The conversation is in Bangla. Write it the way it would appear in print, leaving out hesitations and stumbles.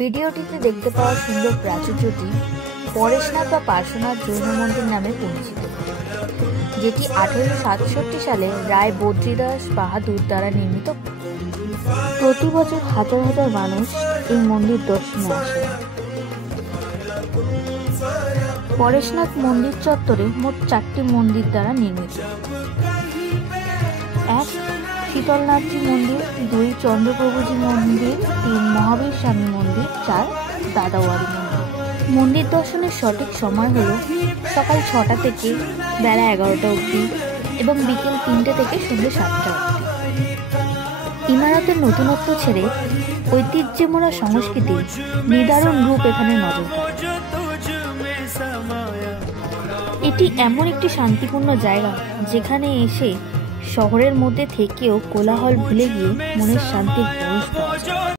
ভিডিওটিতে দেখতে পাওয়া সুন্দর প্রাচুর্যটি পরেশনাথ বা পার্শ্বনাথ জৈন মন্দির নামে পরিচিত, যেটি 1867 সালে রায় বদ্রীদাস বাহাদুর দ্বারা নির্মিত। প্রতি বছর হাজার হাজার মানুষ এই মন্দির দর্শনে আসে। পরেশনাথ মন্দির চত্বরে মোট 4টি মন্দির দ্বারা নির্মিত। 1 শীতলনাথজি মন্দির, 2 চন্দ্রপ্রভুজি মন্দির, 3 মহাবীর স্বামী মন্দির, 4 দাদাওয়ারি মন্দির। মন্দির দর্শনের সঠিক সময় হলো সকাল 6টা থেকে বেলা 11টা অবধি এবং বিকেল 3টে থেকে সন্ধ্যে 7টা অবধি। ইমারতের নতুনত্ব ছেড়ে ঐতিহ্যে মোড়া সংস্কৃতির নিদারুণ রূপ এখানে নজর কাড়ে। এটি এমন একটি শান্তিপূর্ণ জায়গা যেখানে এসে শহরের মধ্যে থেকেও কোলাহল ভুলে গিয়ে মনের শান্তির পরশ পাওয়া যায়।